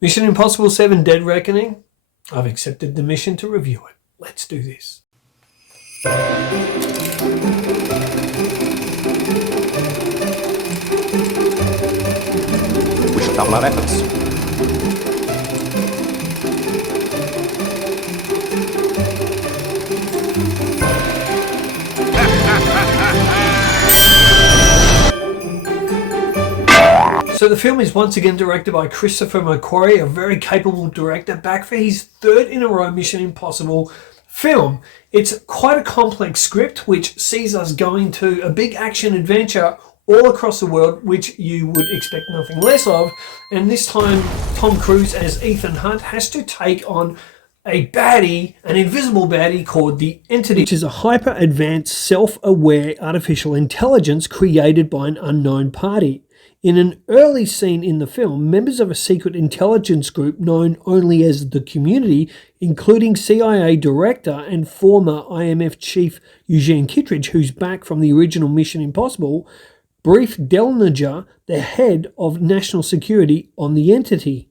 Mission Impossible 7 Dead Reckoning. I've accepted the mission to review it. Let's do this. We shall double our efforts. So the film is once again directed by Christopher McQuarrie, a very capable director, back for his third in a row Mission Impossible film. It's quite a complex script which sees us going to a big action adventure all across the world, which you would expect nothing less of. And this time Tom Cruise as Ethan Hunt has to take on a baddie, an invisible baddie called the Entity, which is a hyper-advanced, self-aware artificial intelligence created by an unknown party. In an early scene in the film, members of a secret intelligence group known only as the Community, including CIA director and former IMF chief Eugene Kittredge, who's back from the original Mission Impossible, brief Delninger, the head of national security, on the Entity.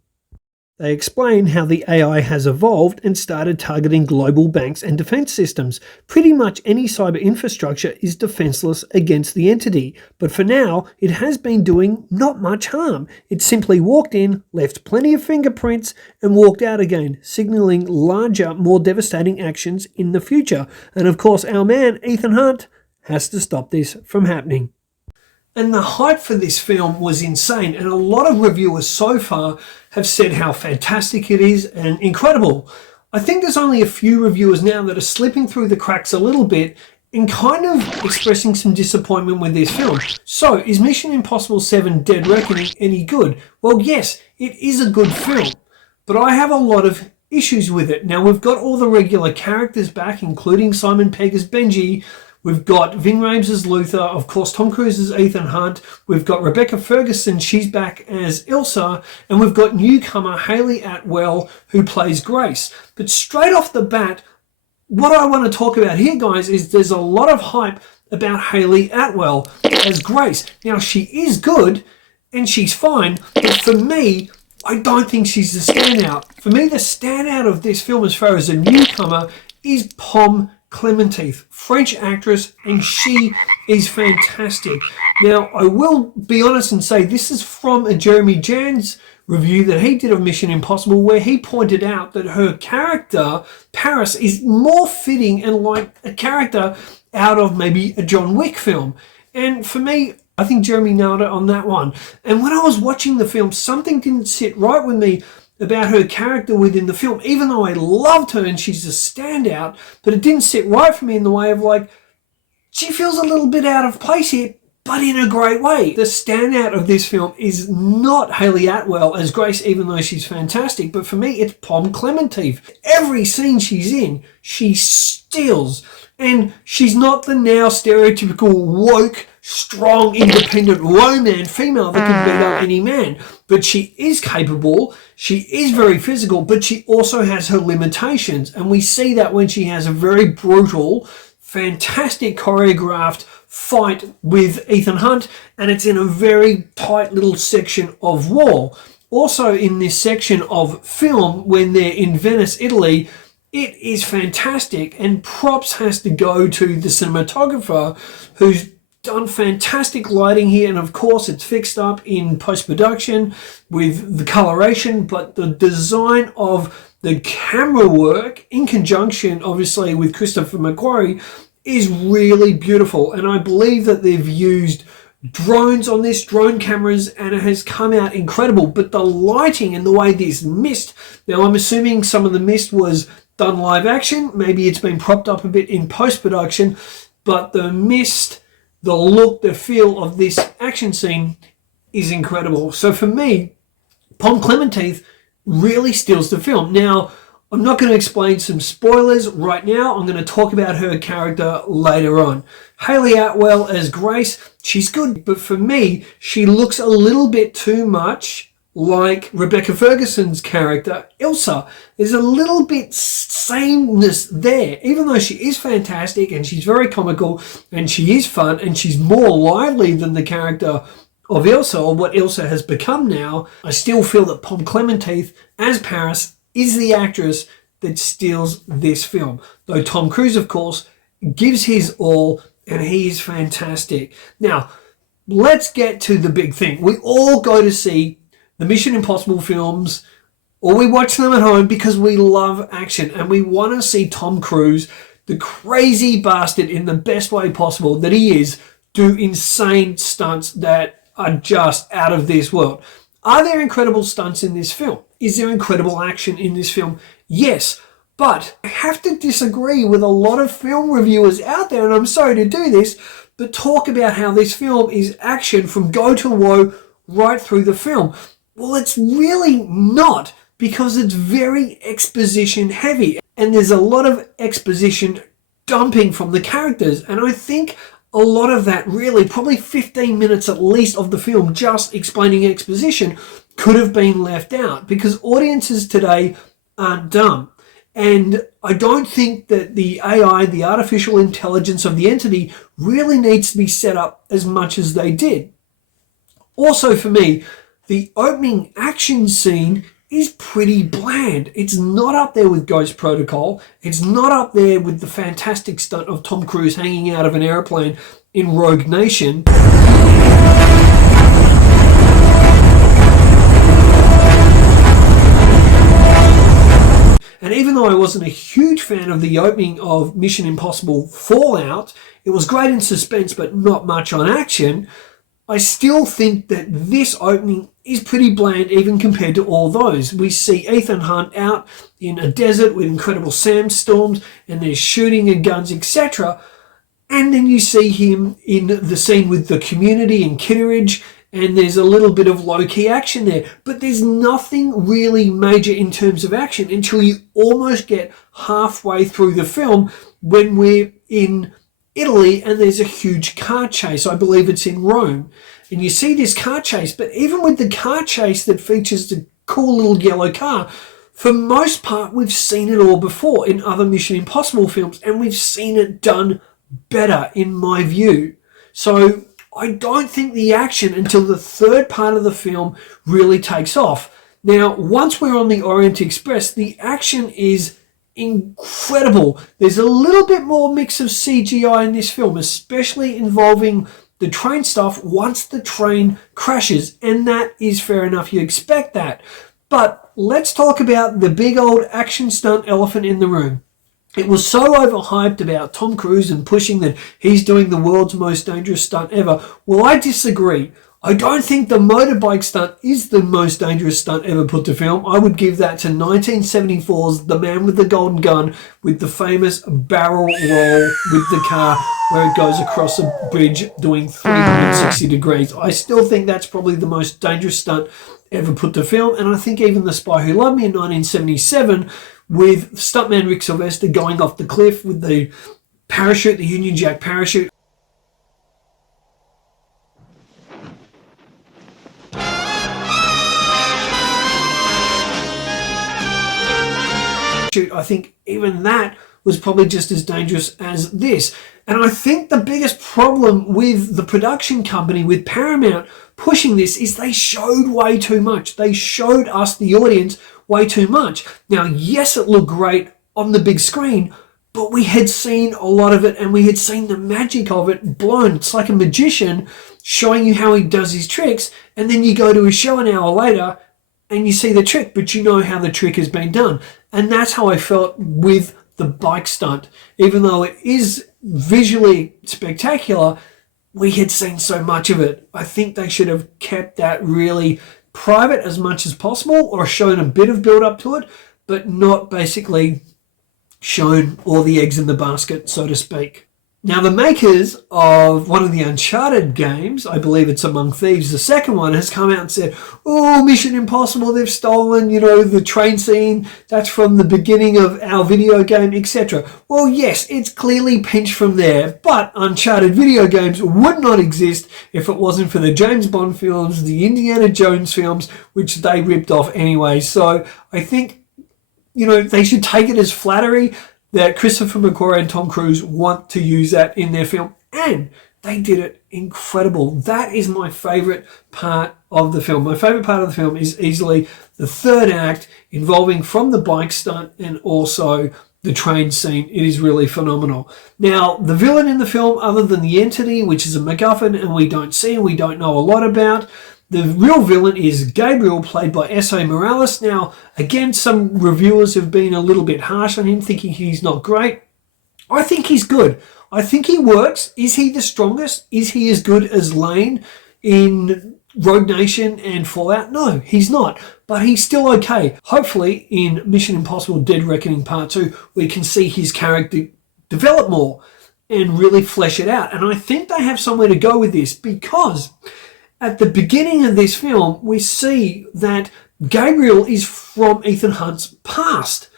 They explain how the AI has evolved and started targeting global banks and defense systems. Pretty much any cyber infrastructure is defenseless against the Entity, but for now, it has been doing not much harm. It simply walked in, left plenty of fingerprints, and walked out again, signaling larger, more devastating actions in the future. And of course, our man, Ethan Hunt, has to stop this from happening. And the hype for this film was insane, and a lot of reviewers so far have said how fantastic it is and incredible. I think there's only a few reviewers now that are slipping through the cracks a little bit and kind of expressing some disappointment with this film. So, is Mission Impossible 7 Dead Reckoning any good? Well, yes, it is a good film, but I have a lot of issues with it. Now, we've got all the regular characters back, including Simon Pegg as Benji. We've got Ving Rhames as Luther, of course Tom Cruise as Ethan Hunt, we've got Rebecca Ferguson, she's back as Ilsa, and we've got newcomer Hayley Atwell, who plays Grace. But straight off the bat, what I want to talk about here, guys, is there's a lot of hype about Hayley Atwell as Grace. Now, she is good, and she's fine, but for me, I don't think she's the standout. For me, the standout of this film as far as a newcomer is Pom Klementieff, French actress, and she is fantastic. Now, I will be honest and say this is from a Jeremy Jans review that he did of Mission Impossible, where he pointed out that her character, Paris, is more fitting and like a character out of maybe a John Wick film. And for me, I think Jeremy nailed it on that one. And when I was watching the film, something didn't sit right with me about her character within the film, even though I loved her and she's a standout, but it didn't sit right for me in the way of like, she feels a little bit out of place here, but in a great way. The standout of this film is not Hayley Atwell as Grace, even though she's fantastic, but for me, it's Pom Klementieff. Every scene she's in, she steals. And she's not the now stereotypical woke, strong, independent woman female that can beat up any man. But she is capable, she is very physical, but she also has her limitations. And we see that when she has a very brutal, fantastic choreographed fight with Ethan Hunt, and it's in a very tight little section of wall. Also in this section of film, when they're in Venice, Italy, it is fantastic, and props has to go to the cinematographer who's done fantastic lighting here, and of course it's fixed up in post-production with the coloration, but the design of the camera work in conjunction obviously with Christopher McQuarrie is really beautiful. And I believe that they've used drones on this, drone cameras, and it has come out incredible. But the lighting and the way this mist, now I'm assuming some of the mist was done live action, maybe it's been propped up a bit in post-production, but the mist, the look, the feel of this action scene is incredible. So for me, Pom Klementieff really steals the film. Now, I'm not going to explain some spoilers right now. I'm going to talk about her character later on. Hayley Atwell as Grace, she's good, but for me, she looks a little bit too much like Rebecca Ferguson's character, Ilsa. There's a little bit sameness there, even though she is fantastic and she's very comical and she is fun and she's more lively than the character of Ilsa, or what Ilsa has become now, I still feel that Pom Klementieff as Paris is the actress that steals this film. Though Tom Cruise, of course, gives his all, and he is fantastic. Now, let's get to the big thing. We all go to see the Mission Impossible films, or we watch them at home because we love action, and we want to see Tom Cruise, the crazy bastard in the best way possible that he is, do insane stunts that are just out of this world. Are there incredible stunts in this film? Is there incredible action in this film? Yes, but I have to disagree with a lot of film reviewers out there, and I'm sorry to do this, but talk about how this film is action from go to woe right through the film. Well, it's really not, because it's very exposition heavy, and there's a lot of exposition dumping from the characters, and I think a lot of that, really, probably 15 minutes at least of the film just explaining exposition, could have been left out, because audiences today aren't dumb. And I don't think that the AI, the artificial intelligence of the entity, really needs to be set up as much as they did. Also, for me, the opening action scene is pretty bland. It's not up there with Ghost Protocol. It's not up there with the fantastic stunt of Tom Cruise hanging out of an airplane in Rogue Nation. And even though I wasn't a huge fan of the opening of Mission Impossible Fallout, it was great in suspense but not much on action, I still think that this opening is pretty bland even compared to all those. We see Ethan Hunt out in a desert with incredible sandstorms, and there's shooting and guns, etc. And then you see him in the scene with the community in Kitteridge, and there's a little bit of low-key action there. But there's nothing really major in terms of action until you almost get halfway through the film when we're in Italy and there's a huge car chase. I believe it's in Rome. And you see this car chase, but even with the car chase that features the cool little yellow car, for most part, we've seen it all before in other Mission Impossible films, and we've seen it done better, in my view. So I don't think the action until the third part of the film really takes off. Now, once we're on the Orient Express, the action is incredible. There's a little bit more mix of CGI in this film, especially involving the train stuff once the train crashes, and that is fair enough. You expect that. But let's talk about the big old action stunt elephant in the room. It was so overhyped about Tom Cruise and pushing that he's doing the world's most dangerous stunt ever. Well, I disagree. I don't think the motorbike stunt is the most dangerous stunt ever put to film. I would give that to 1974's The Man with the Golden Gun, with the famous barrel roll with the car where it goes across a bridge doing 360 degrees. I still think that's probably the most dangerous stunt ever put to film. And I think even The Spy Who Loved Me in 1977, with stuntman Rick Sylvester going off the cliff with the parachute, the Union Jack parachute. I think even that was probably just as dangerous as this. And I think the biggest problem with the production company, with Paramount pushing this, is they showed way too much. They showed us, the audience, way too much. Now, yes, it looked great on the big screen, but we had seen a lot of it, and we had seen the magic of it blown. It's like a magician showing you how he does his tricks, and then you go to a show an hour later and you see the trick, but you know how the trick has been done. And that's how I felt with the bike stunt. Even though it is visually spectacular, we had seen so much of it. I think they should have kept that really private as much as possible, or shown a bit of build up to it, but not basically shown all the eggs in the basket, so to speak. Now, the makers of one of the Uncharted games, I believe it's Among Thieves, the second one, has come out and said, oh, Mission Impossible, they've stolen, the train scene, that's from the beginning of our video game, etc. Well, yes, it's clearly pinched from there, but Uncharted video games would not exist if it wasn't for the James Bond films, the Indiana Jones films, which they ripped off anyway. So I think, they should take it as flattery that Christopher McQuarrie and Tom Cruise want to use that in their film. And They did it incredible. That is my favourite part of the film. My favourite part of the film is easily the third act, involving from the bike stunt and also the train scene. It is really phenomenal. Now, the villain in the film, other than the entity, which is a MacGuffin and we don't see and we don't know a lot about, the real villain is Gabriel, played by S.A. Morales. Now, again, some reviewers have been a little bit harsh on him, thinking he's not great. I think he's good. I think he works. Is he the strongest? Is he as good as Lane in Rogue Nation and Fallout? No, he's not. But he's still okay. Hopefully, in Mission Impossible Dead Reckoning Part 2, we can see his character develop more and really flesh it out. And I think they have somewhere to go with this, because at the beginning of this film, we see that Gabriel is from Ethan Hunt's past,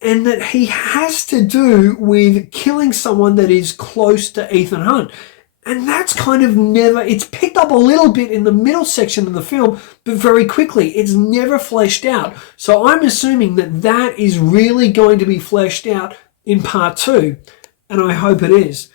and that he has to do with killing someone that is close to Ethan Hunt. And that's kind of never, it's picked up a little bit in the middle section of the film, but very quickly. It's never fleshed out. So I'm assuming that that is really going to be fleshed out in part 2, and I hope it is.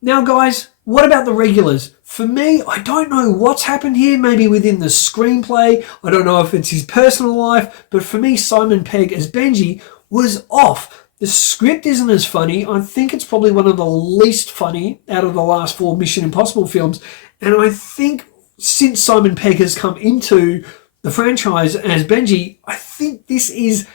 Now, guys, what about the regulars? For me, I don't know what's happened here, maybe within the screenplay. I don't know if it's his personal life, but for me, Simon Pegg as Benji was off. The script isn't as funny. I think it's probably one of the least funny out of the last 4 Mission Impossible films. And I think since Simon Pegg has come into the franchise as Benji, I think this is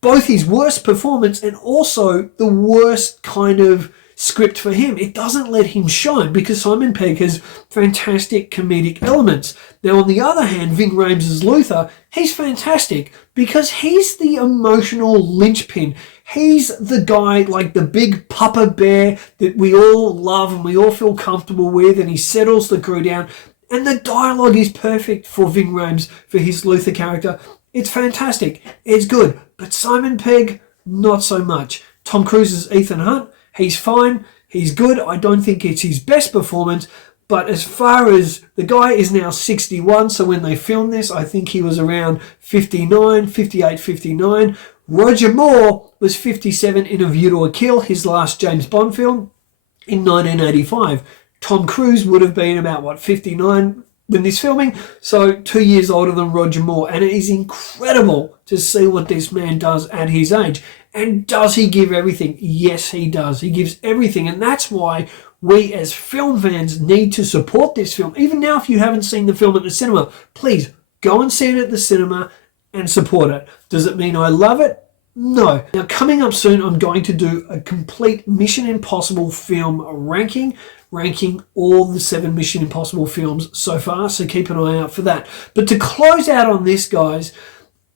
both his worst performance and also the worst kind of script for him. It doesn't let him shine, because Simon Pegg has fantastic comedic elements. Now, on the other hand, Ving Rhames as Luther, he's fantastic because he's the emotional linchpin. He's the guy, like the big papa bear that we all love and we all feel comfortable with, and he settles the crew down. And the dialogue is perfect for Ving Rhames, for his Luther character. It's fantastic. It's good. But Simon Pegg, not so much. Tom Cruise as Ethan Hunt, he's fine, he's good. I don't think it's his best performance, but as far as the guy is now 61, so when they filmed this, I think he was around 59, 58, 59. Roger Moore was 57 in A View to a Kill, his last James Bond film, in 1985. Tom Cruise would have been about, 59 when this filming, so 2 years older than Roger Moore. And it is incredible to see what this man does at his age. And does he give everything? Yes, he does. He gives everything. And that's why we as film fans need to support this film. Even now, if you haven't seen the film at the cinema, please go and see it at the cinema and support it. Does it mean I love it? No. Now, coming up soon, I'm going to do a complete Mission Impossible film ranking all the 7 Mission Impossible films so far, so keep an eye out for that. But to close out on this, guys,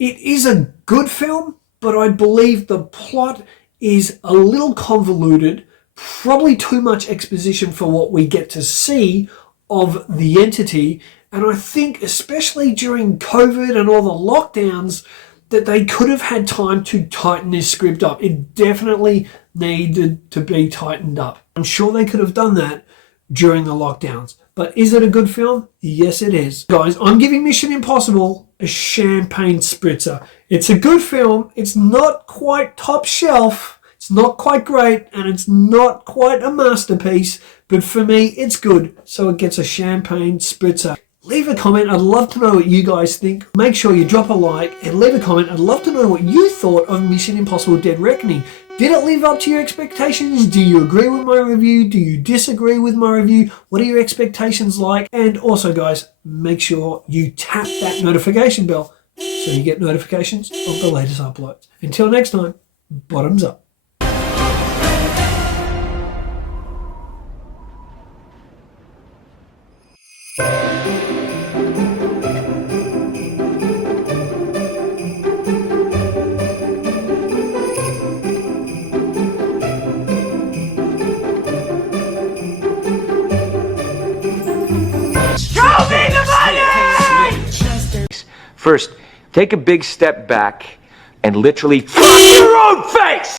it is a good film, but I believe the plot is a little convoluted, probably too much exposition for what we get to see of the entity. And I think, especially during COVID and all the lockdowns, that they could have had time to tighten this script up. It definitely needed to be tightened up. I'm sure they could have done that during the lockdowns. But is it a good film? Yes, it is. Guys, I'm giving Mission Impossible a champagne spritzer. It's a good film. It's not quite top shelf. It's not quite great. And it's not quite a masterpiece. But for me, it's good. So it gets a champagne spritzer. Leave a comment. I'd love to know what you guys think. Make sure you drop a like and leave a comment. I'd love to know what you thought of Mission Impossible Dead Reckoning. Did it live up to your expectations? Do you agree with my review? Do you disagree with my review? What are your expectations like? And also, guys, make sure you tap that notification bell so you get notifications of the latest uploads. Until next time, bottoms up. First, take a big step back and literally fuck your own face!